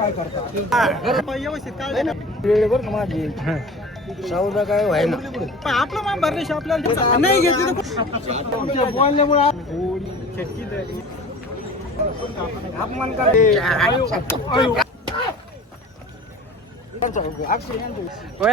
काय व्यवस्थित काय वेळेवर माझी सौदा काय व्हायना आपलं मान भरले आपल्याला नाही घेतली बोलल्यामुळे अपमान होय.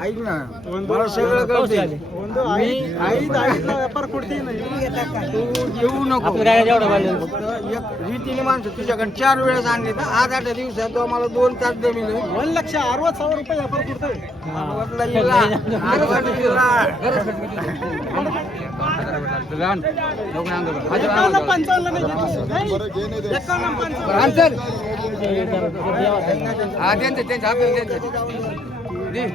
ऐक ना मला सगळं कळते आई आई आईला व्यापार कुठे नाही तू येऊ नको. फक्त एक रीतीने माणसं तुझ्याकडे चार वेळेस आणले तर आज आठ दिवसात तो आम्हाला दोन तास जमीन वन लक्ष अरवत सहा रुपये व्यापार कुठे घेतली. नाही. एकावन्न पंचावन्न आण चल. हा, त्यांचं, त्यांचं, आपलं त्यांचं. दे.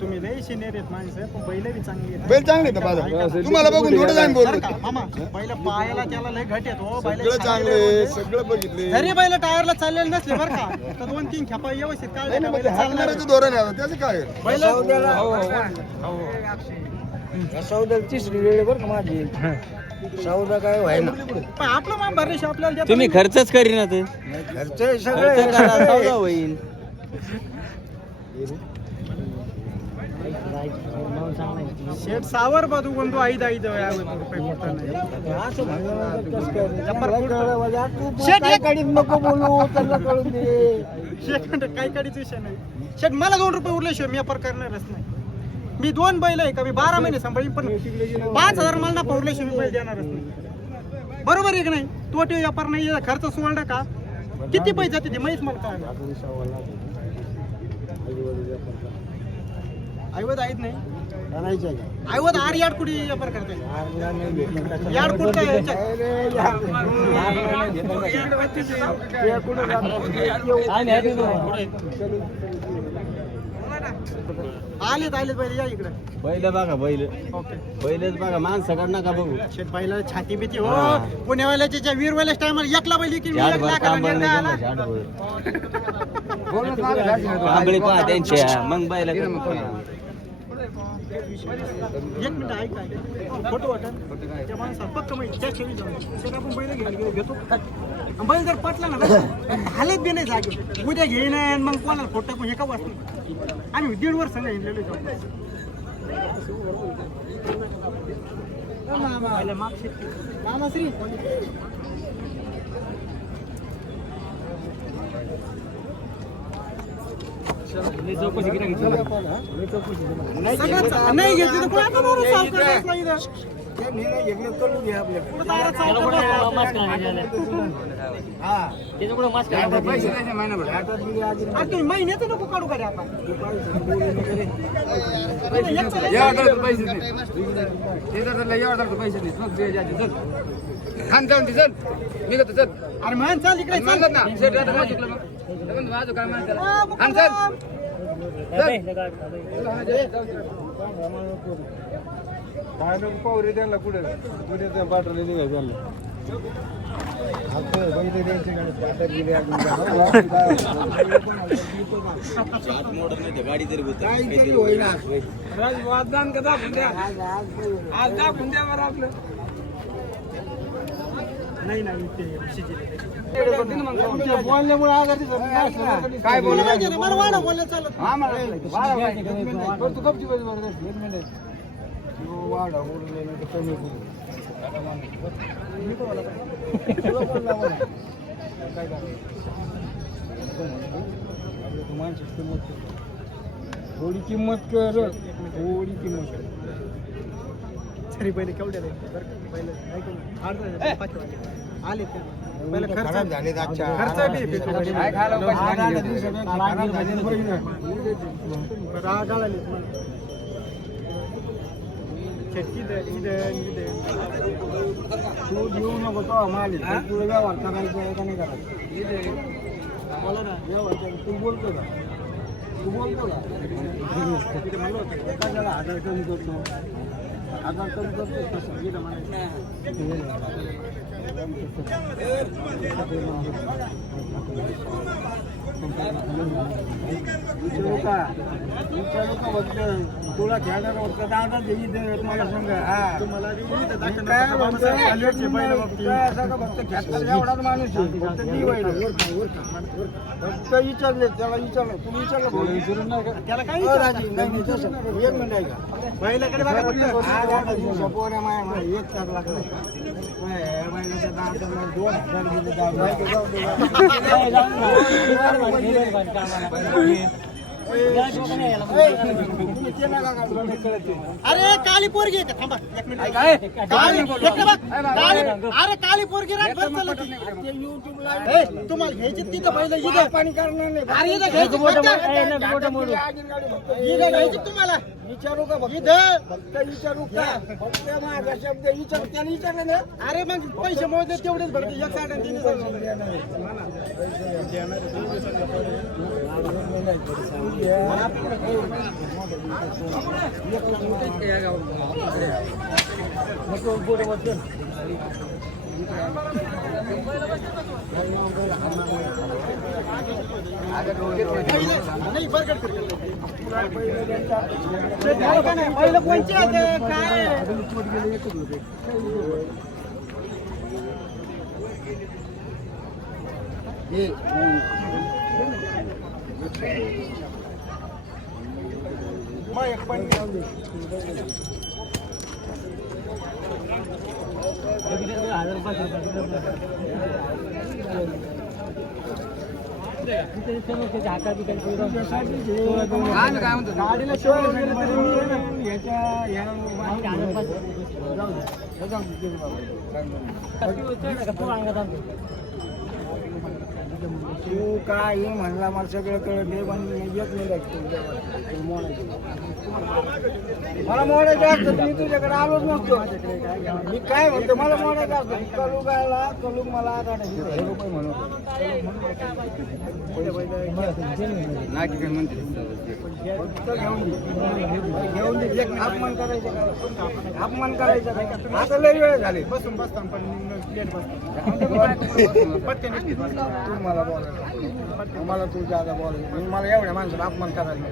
तुम्ही लय सिनियर आहेत माणसं पण बैल बी चांगली आहेत. बैल चांगले आहेत ना ऐका. बाजार तुम्हाला बघून थोडं जाईन बरं बोललो का, मामा बैल पायाला त्याला लय घट येतो बैल सगळं चांगले सगळं बघितले. जरी बैल टायरला चाललेले नसले बरं का तर दोन तीन खेपा व्यवस्थित काढले ना बैल चालणार हाकणाऱ्याचं धोरण आहे आता, त्याचं काय बैल सौद्याला या सौद्याला तिसरी वेळ बरं का माझी. सौदा काय व्हायना पण आपलं मान भरले आपल्याला. तुम्ही खर्चच करीना ते. खर्च सगळं होईल. शेठ सावर बाजू बंधू आई काढीत नको बोलू त्यांना कळून दे. शेठ म्हणतो, काही काडीच विषय नाही. शेठ मला दोन रुपये उरल्याशिवाय मी व्यापार करणारच नाही. मी दोन बैल आहे का? मी बारा महिने सांभाळीन पण पाच हजार मला नफा उरल्याशिवाय मी बैल देणारच नाही. बरोबर आहे की नाही? तोटे व्यापार नाही खर्च सोडला का? किती पैसे जाते ते माहीत मला काय ऐवत आहेत नाही? ऐवत आर याड कुठे व्यापार करते आरला नाही भेटलं. याड कुठं आहे? याच्यात? अरे, या- आरला नाही भेटलं. ते कुठं आलेत आलेत बैल या इकडे. बैल बघा बैल. ओके. बैलच बघा माणसाकडे नका बघू. शेठ बैला छाती बिती हो. हा. पुण्यावाल्याच्या वीर वाल्याच टायमाला एकला बैल की मी झाड भर नाही झाड भर. कांबळी पहा त्यांच्या. मग बैल एक मिनिट ऐक फोटो वाटन त्या माणसाला पक्क माहिती त्या शेळी जाऊन शेत आपण बैल घ्यायला घेतो आणि बैल जर पटला ना हालत बी नाही जागे उद्या घेईन आणि मग कोणाला फोटो टाकून एका वाजता आम्ही दीड वर्ष हिंडलेलो जाऊन पहिल्या मागशी मामाश्री नाही घेतली तर कोणाचा नवरा सावकार बसला इथं? त्यांनी नाही घेतलं, कळून घे आपल्याला. कुठं दारात सावकार बसला? हा. आता पैसे द्यायचे महिनाभर. आता दिले आज अरे तुम्ही महिन्याचं नको काढू का रे आता पैसे बोलू नका रे. नाही, एक चला. या आता तू पैसे दे ते जर त्याला या आता तू पैसे दे मग दे जाते चल खान जाऊन दे चल निघतो चल अरे मान चाल इकडे चाल. म्हणतात ना शेट आता मग काय म्हणतात पावरे त्यांना कुठे कुठे पाठवले निघाय त्यांना गाडी तरी काहीतरी द्या आज- आज आज दाखवून द्या बरं आपलं. नाही नाही ते आजार. काय मला वाढा बोललं चालत तू. एक मिनिट. वाढा, तर कमी. काय. थोडी किंमत कर थोडी किंमत कर तरी पहिले केवढे. आले ते पहिले खर्च खर्च बी. राग आला मला. इथं तू देऊ नको तो माल. तुला व्यवहार करायचा का नाही करायचा? बोला ना. व्यवहार तू बोलतो का? तू बोलतो का? हजार कमी करतो. हजार का का तुला खेळणार दादा देवी सांग हा. तुम्हाला का फक्त खेळतात एवढाच माणूस आहे. फक्त ती बैल. फक्त विचारले त्याला विचारलं तुम्ही विचारलं का? त्याला काय हो. एक मिनिट ऐका. बैलाकडे बघा पोऱ्या माया एक. माया, या बैलाच्या दाताला दोन हजार गेले दात. नाही तर जाऊ दे. ए, तुम्ही ते नका करू, मला कळत नाही. अरे काली पोरगी आहे का? थांबा एक मिनिट. काली इकडे बघ. काली अरे काली पोरगी चालत होती. ए, तुम्हाला घ्यायची तिथं बैल इथं. पाणी करणार नाही. अरे इथं घ्यायची फक्त. इथं घ्यायची तुम्हाला. विचारू का इथं. फक्त विचारू का? फक्त माझा शब्द विचार विचारलं ना? अरे मग पैसे मोजले तेवढेच भरते. एक साठ आणि तीन. नाही बरकट कर. झालं का नाही? पहिलं कोणचे होते? काय मग एक पण काय म्हणतो गाडीला शिवाय गेलं तरी मी आहे ना, याच्या या जाऊ दे. जाऊ दे, तू काही म्हणला मला सगळं कळत आहे पण येत नाही. मला मोडायचं असतं मी तुझ्याकडे आलोच नसतो. मी काय म्हणतो मला मोडायचं असतं कलुग आला कलुग मला आता नाही. काय म्हणते फक्त घेऊन दे. घेऊन एक अपमान करायचं अपमान करायचं आता लई वेळ झाले. बसून बसता पण लेट बसता. तू मला बोलायला मला तू ज्यादा बोलायचं मी मला एवढ्या माणसाला अपमान करायला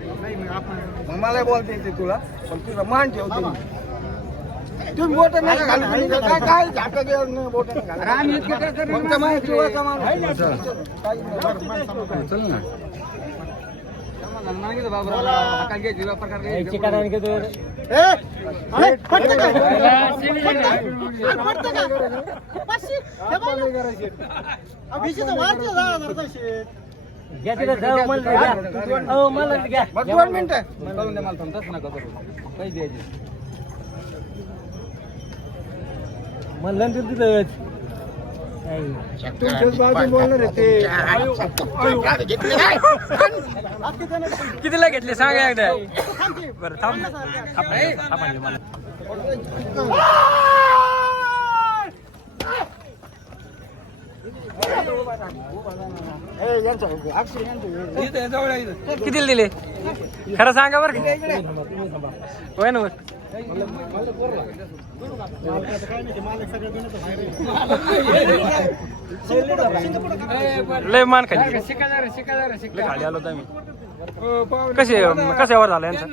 मग मग मला बोलते येते तुला पण तुला मान ठेवते मी. तुम्ही बोट नाही घालून काय काय बोट नाही. चल ना. मागितलं बाबा हाकाल अहो, दोन मिनिटं करून दे मला थांब नका करू पैसे द्यायचे तुमच्याच बाजून बोलणार आहे ते बाकी त्यानं कितीला घेतले? सांगा एकदा. थांब बरं थांब पन्नास मला कितीला दिले? खरं सांगा बरं. होय ना लय मान खाली. लय खाली आलो होतो आम्ही. कसे कसे व्यवहार झाला यांचा?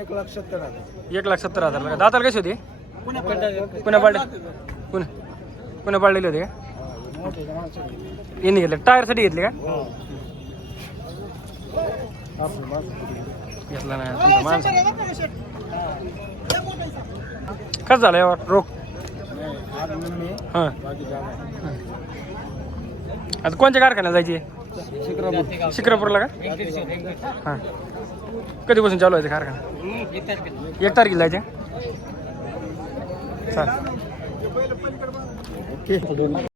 एक लाख सत्तर हजार एक लाख सत्तर हजार दाताला कशी होती? पुण्या पाडले. पुण्या पुण्या पाडलेली होती का? यांनी घेतले. टायरसाठी घेतले का? घेतला नाही. माणसं. शंकर, कसं झालं यावर रोख हां. आता कोणत्या कारखान्यात जायची शिक्रापूरला का? हां. कधीपासून चालू आहे ते कारखाना? एक तारखेला जायचे चालेल ओके